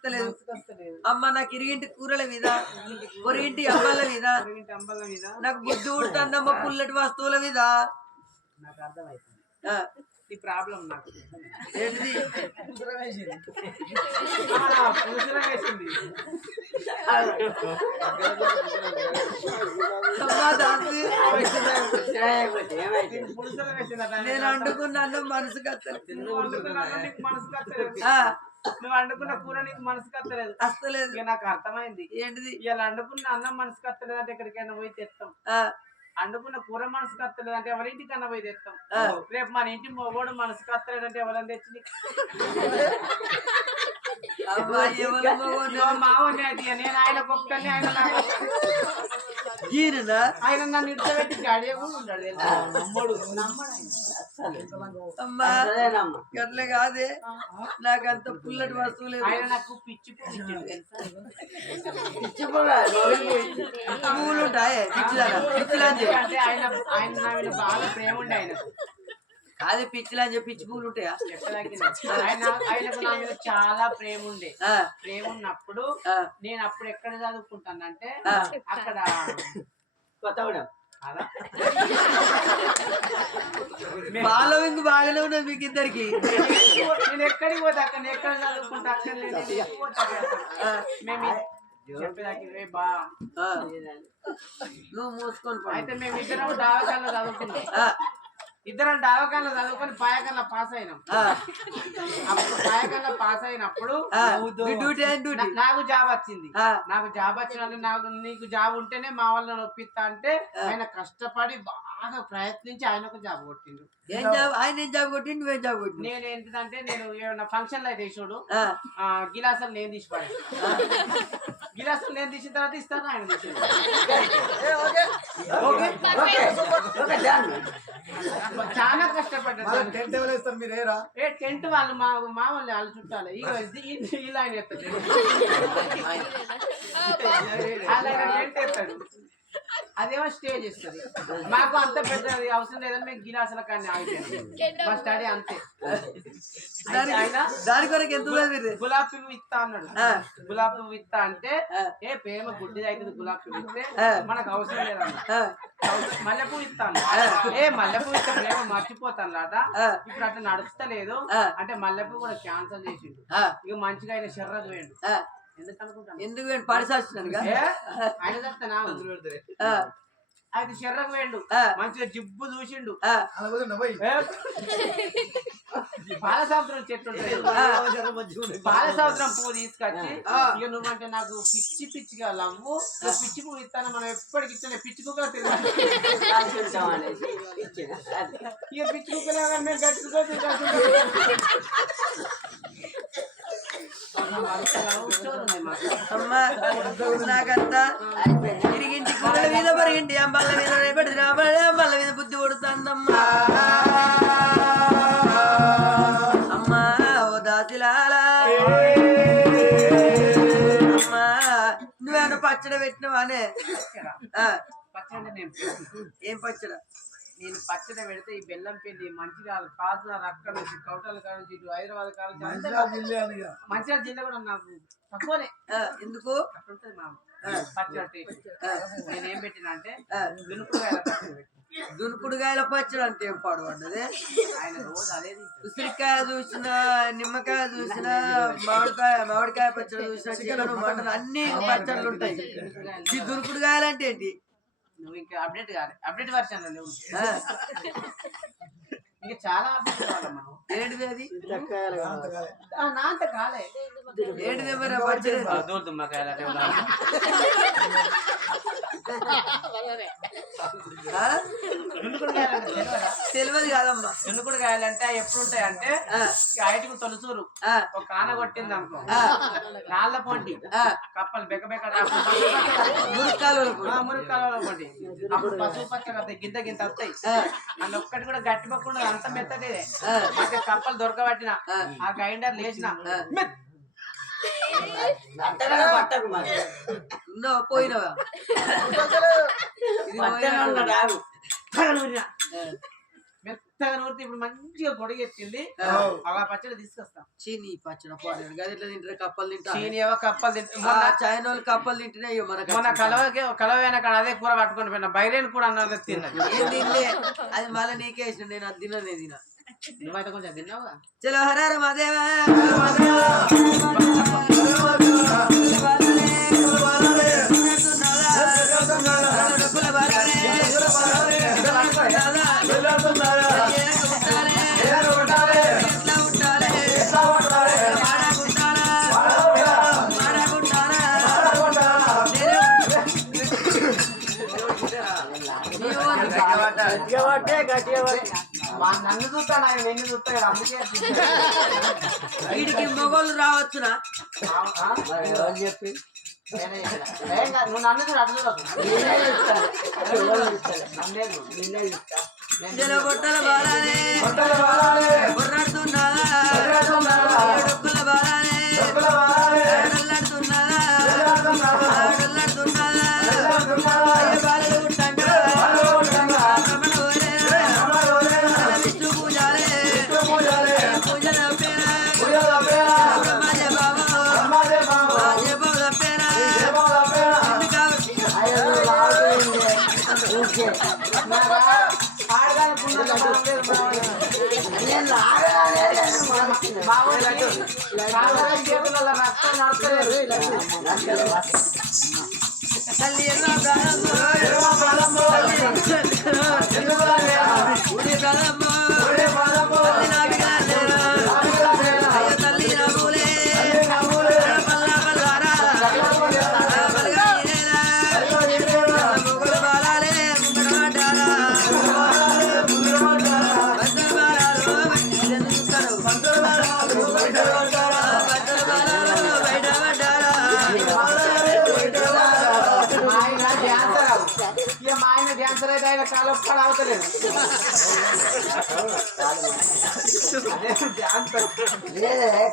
వస్తలేదు. అమ్మ నాకు ఇరిగింటి కూరల మీద పొరిగింటి అమ్మాల మీద నాకు బుద్ధి పుడుతుందమ్మ పుల్లటి వస్తువుల మీద. నాకు అర్థమైంది ఈ ప్రాబ్లం. నాకు ఏంటిది నేను అంటుకున్న అన్నం మనసుకు నువ్వు వండుకున్న కూర నీకు మనసుకు వస్తలేదు. వస్తలేదు. నాకు అర్థమైంది. ఏంటిది ఇలా వండుకున్న అన్నం మనసుకు వస్తలేదు అంటే ఎక్కడికైనా పోయి తెస్తాం. వండుకున్న కూర మనసుకు వస్తలేదు అంటే ఎవరింటికన్నా పోయి తెస్తాం. రేపు మన ఇంటి మొగోడు మనసుకు వస్తలేదు అంటే ఎవరైనా తెచ్చి మావని అది నేను ఆయన గొప్పని ఆయన నన్ను ఇడ్చబెట్టి గాడియ కూడా ఉంటాడు. అట్లే కాదే నాకంత పుల్లటి వస్తువులు. ఆయన నాకు పిచ్చి పువ్వులు ఉంటాయి అంటే ఆయన ఆయన బాగా ప్రేమ ఉండే ఆయన కాదు పిచ్చిలా అని చెప్పి పిచ్చి పువ్వులు ఉంటాయా? ఆయనకు నా మీద చాలా ప్రేమ ఉండే. ప్రేమ ఉన్నప్పుడు నేను అప్పుడు ఎక్కడ చదువుకుంటానంటే అక్కడ కొత్తగూడెం. ఫాలోయింగ్ బాగానే ఉన్నది మీకు ఇద్దరికి. నేను ఎక్కడికి పోతా అక్కడ ఎక్కడ చదువుకుంటా అక్కడ మేము చెప్పేదానికి బా నువ్వు మూసుకొని. అయితే మేము ఇద్దరం దావకాల్లో చదువుకున్నాం. ఇద్దరం డావకాల్లో చదువుకొని పాయకల్లా పాస్ అయినాం. అప్పుడు పాయకల్లా పాస్ అయినప్పుడు నాకు జాబ్ వచ్చింది. నాకు జాబ్ వచ్చిన నీకు జాబ్ ఉంటేనే మా వాళ్ళని ఒప్పిస్తా అంటే ఆయన కష్టపడి బాగా ప్రయత్నించి ఆయనకు జాబ్ కొట్టిండు. ఆయన జాబ్ కొట్టి నువ్వేం జాబ్ కొట్టి? నేను ఏంటిదంటే నేను ఏమన్నా ఫంక్షన్ లో అయితే చూడు గిలాసాలు నేను తీసి పడేస్తాను. గిలాసాలు నేను తీసిన తర్వాత ఇస్తాను ఆయన తీసి. చాలా కష్టపడ్డారు. టెంట్ వాళ్ళు మా వాళ్ళు వాళ్ళు చుట్టాలి. ఇలా ఆయన ఎత్తాడు టెంట్ ఎత్తాడు. అదేమో స్టేజ్ ఇస్తుంది. మాకు అంత పెద్ద అవసరం లేదని మేము గిలాసుల కానీ ఆగిపోయాం. మా స్టడీ అంతే. దాని కొరకు ఎంత గులాబీ పువ్వు ఇస్తా అన్నాడు. గులాబీ పువ్వు ఇస్తా అంటే ఏ ప్రేమ గుడ్డిది అవుతుంది. గులాబీ పువ్వు ఇస్తే మనకు అవసరం లేదన్న. మల్లెపూ ఇస్తాను. మల్లెపూ ఇస్తే ప్రేమ మర్చిపోతాను లాట. ఇప్పుడు అట్లా నడుస్తలేదు అంటే మల్లెపూ కూడా క్యాన్సల్ చేసిండు. ఇక మంచిగా ఆయన శర్రకు వేయండు. ఎందుకు పరిశాస్తున్నాను ఆయన చెప్తానా అయితే శర్రకు వేయండు. మంచిగా జిబ్బు చూసిండు. బాలసముద్రం చెట్టు బాలసముద్రం పువ్వు తీసుకొచ్చి ఇక నువ్వంటే నాకు పిచ్చి పిచ్చిగా లవ్వు పిచ్చి పువ్వు ఇస్తాను. మనం ఎప్పటికి ఇచ్చాను పిచ్చి కుక్కలు తిరిగి ఇక పిచ్చి కుక్కలే మేము గట్టుకో అమ్మా నాకంతా తిరిగింటి కూరల మీద పరిగింటి అంబాల మీద రేపటి అంబాల మీద బుద్ధి కొడుతుందమ్మా. అమ్మా ఓ దాసిలాలా అమ్మా నువ్వేమన్నా పచ్చడి పెట్టినవానే? ఏం పచ్చడ? నేను పచ్చడి పెడితే ఈ బెల్లం పెళ్లి మంచిర్యాల కాజునార్ అక్కడ నుంచి కౌటల కాడ నుంచి ఇటు హైదరాబాద్ కాడ నుంచి మంచిర్యాల జిల్లా కూడా నాకు తక్కువనే. ఎందుకు అట్లుంటది మా పచ్చడి. నేనేం పెట్టినా అంటే దునుకుడుగాయల పచ్చడి పెట్టి. దునుకుడుగాయల పచ్చడి అంటే ఏం పాడుపడ్డది? ఆయన రోజు అదే ఉసిరికాయ చూసినా నిమ్మకాయ చూసినా మామిడికాయ పచ్చడి చూసినా చికెన్ మటన్ అన్ని పచ్చళ్ళు ఉంటాయి. ఈ దునుకుడుగాయలు అంటే ఏంటి? నువ్వు ఇంకా అప్డేట్ కాదు. అప్డేట్ వర్షన్ నువ్వు ఇంకా చాలా అప్డేట్ కావాలి మనం. ఏంటిది అది? నా అంత కాలే ఏంటిది మరి పచ్చడి? తెలియదు కాదమ్మా. దున్నుకుడు కాయాలంటే ఎప్పుడు ఉంటాయి అంటే ఐటికి తొలసూరు ఒక కాన కొట్టింది అనుకో నాళ్ళ పొంటి కప్పలు బెక్క బెక్క మురుక్కాలు పొంటి అప్పుడు పసుపు పచ్చగా గింత గింత వస్తాయి. అందులో ఒక్కటి కూడా గట్టి పక్కకుండా అంత మెత్తదే. కప్పలు దొరకబట్టిన ఆ గ్రైండర్ లేచిన పోయినవా మెత్తగా నూరితే ఇప్పుడు మంచిగా పొడిగెత్తింది ఆ పచ్చడి తీసుకొస్తాం. చీని పచ్చడి పోలేదు గది ఎట్లా తింటారు కప్పలు తింటారు చీని ఏవో కప్పలు చైనా వాళ్ళు కప్పలు తింటేనే మనకి మొన్న కలవైన కాడ అదే కూర పట్టుకొని పోయినా బైరేని కూడా అన్నది తిన్నా. ఏం తినలే అది మళ్ళీ నీకే ఇష్టం నేను అది తిననే తిన నువ్వైతే కొంచెం తిన్నావుగా. చలో హర మాదేవా నన్ను చూస్తాను ఆయన నిన్ను చూస్తా కదా అందుకే వీడికి మొగోళ్ళు రావచ్చునా చెప్పి నువ్వు నన్ను చూడు అటు చూడకు. జల బొట్టల బాలానే బొర్రాడుతున్నదా డొక్కుల బాలానే డొల్లాడుతున్నదా బాలలు ఉంటాంగా విష్ణు పూజాలే పూజల పేరా తల్లి ఎర్ర ప్రాణమ్మో ఉడి ప్రాణమ్మో తల్లి నాగిరా అయ్యో తల్లి నవ్వులే పల్లా పల్లారా ముగ్గురు బాలాలే ముగ్గురు మా ఆయన డ్యాన్సర్ అయితే ఆయన కాలు ఒక్కడు అవుతలేదు.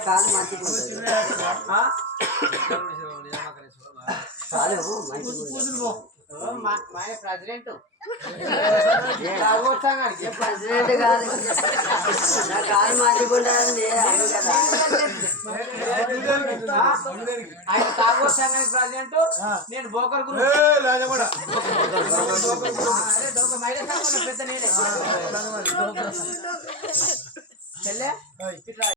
కాలు మంచిగా మా ఆయన ప్రెసిడెంట్ ప్రెసిడెంట్ కాదు నా కాలు మంచిగా ఆయన తాగో సంఘానికి ప్రెసిడెంట్, నేను బోకర్ గురు పెద్ద నేనే చెల్లె.